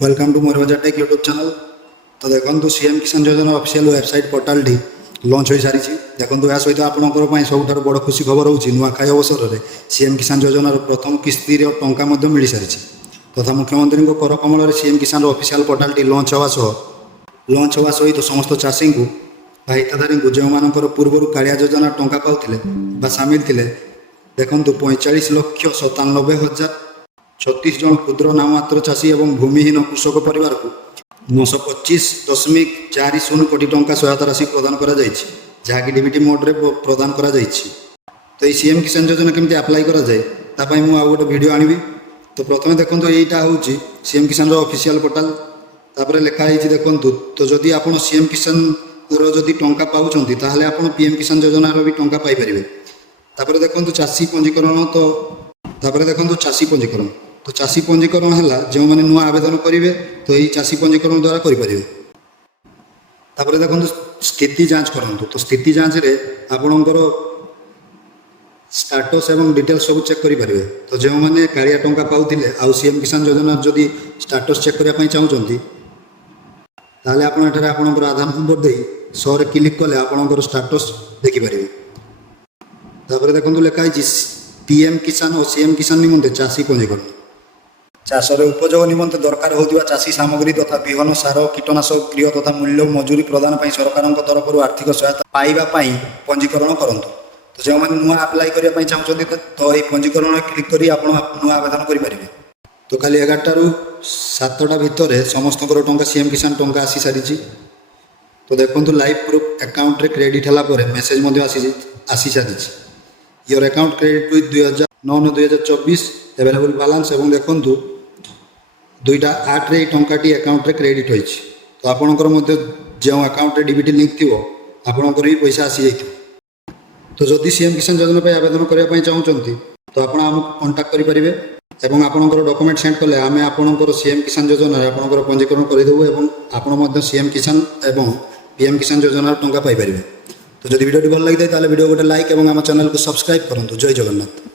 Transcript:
Welcome to मोरबजार tech YouTube channel. तो देखो सीएम किसान योजना ऑफिशियल वेबसाइट पोर्टाल टी लॉन्च हो सारी देखो या सहित आपंकर सब बड़ खुशी खबर होची नुआखाई अवसर में सीएम किसान योजनार प्रथम किस्ती टंका मिल सारी तथा मुख्यमंत्री कर कमल सीएम किसान ऑफिशियल पोर्टाल टी लॉन्च हवा सहित समस्त चाषी को हिताधारी को जो मानकर पूर्व कालिया योजना टंका पाते सामिल थे देखो 45,97,36 जन क्षुद्र नाममात्र चाषी और भूमिहीन कृषक परिवार को 925.40 कोटी टंका सहायता राशि प्रदान करा जायछि जहाँकि डीबीटी मोड्रे प्रदान करा जायछि। तो ये सीएम किसान योजना केमती अप्लाई करा जाए तापाई मु आ गोटे वीडियो आनिबी। तो प्रथमे देखो यहीटा हूँ सीएम किसान ऑफिशियल पोर्टाल तापर लिखाई देखो। तो जदि आप सीएम किसान जदि टंका पाउछंती ताहले आपण पीएम किसान योजनार भी टंका पाई परिबे। तापर देखो चाषी पंजीकरण देखो चाषी पंजीकरण तो चाषी पंजीकरण है जो मैंने नुआ आवेदन करेंगे तो यही चाषी पंजीकरण द्वारा करेंगे। तापर देखो स्थिति जांच करूँ तो स्थिति जांच रे आपणकर स्टाटस एवं डिटेल्स सब चेक करेंगे। तो जो मैंने कालिया टंका पाउथिले आउ सीएम किसान योजना जदि स्टाटस चेक करने चाहूँगी ताहले आपण एठारे आपणकर आधार नंबर दे सर क्लिक कले आपणकर स्टाटस देखिपारे। तापर देखो लिखाई पीएम किसान और सीएम किसान निमंते चाषी पंजीकरण चाषर उपयोग निमंते दरकार होतिबा चाषी सामग्री तथा बिहन सार कीटनाशक गृह तथा मूल्य मजूरी प्रदान पर सरकार तरफ आर्थिक सहायता पाइबा पंजीकरण करंतु। तो जो मैंने नुआ अप्लाई करने चाहते तो ये पंजीकरण क्लिक कर नुआ आवेदन करेंगे। तो खाली 11टा ରୁ 7टा भितर समस्त टंका सीएम किसान टंका आसी सारी। तो देखो लाइव प्रूफ अकाउंट रे क्रेडिट है मेसेज आसी सारी your account credit with 2009-2024 available balance एवं देखो 2:08 रे टंकाटी अकाउंट रे क्रेडिट होइछि। तो आपणकर जो अकाउंट रे डीबीटी लिंक थी आपणकर भी पैसा आसी जाइथिबो। तो जदि सीएम किसान योजना पे आवेदन करने चाहूँगी तो आप कांटेक्ट करेंगे एवं आपणकर डॉक्यूमेंट सेंड कले आम आपणकर सीएम किसान योजना आपणकर पंजीकरण करदेबू एवं आपण सीएम किसान एवं पीएम किसान योजना टंका पाइपर। तो जब वीडियो भल लगी था वीडियो गोटे लाइक और आम चैनल को सब्सक्राइब करूँ। जय जगन्नाथ।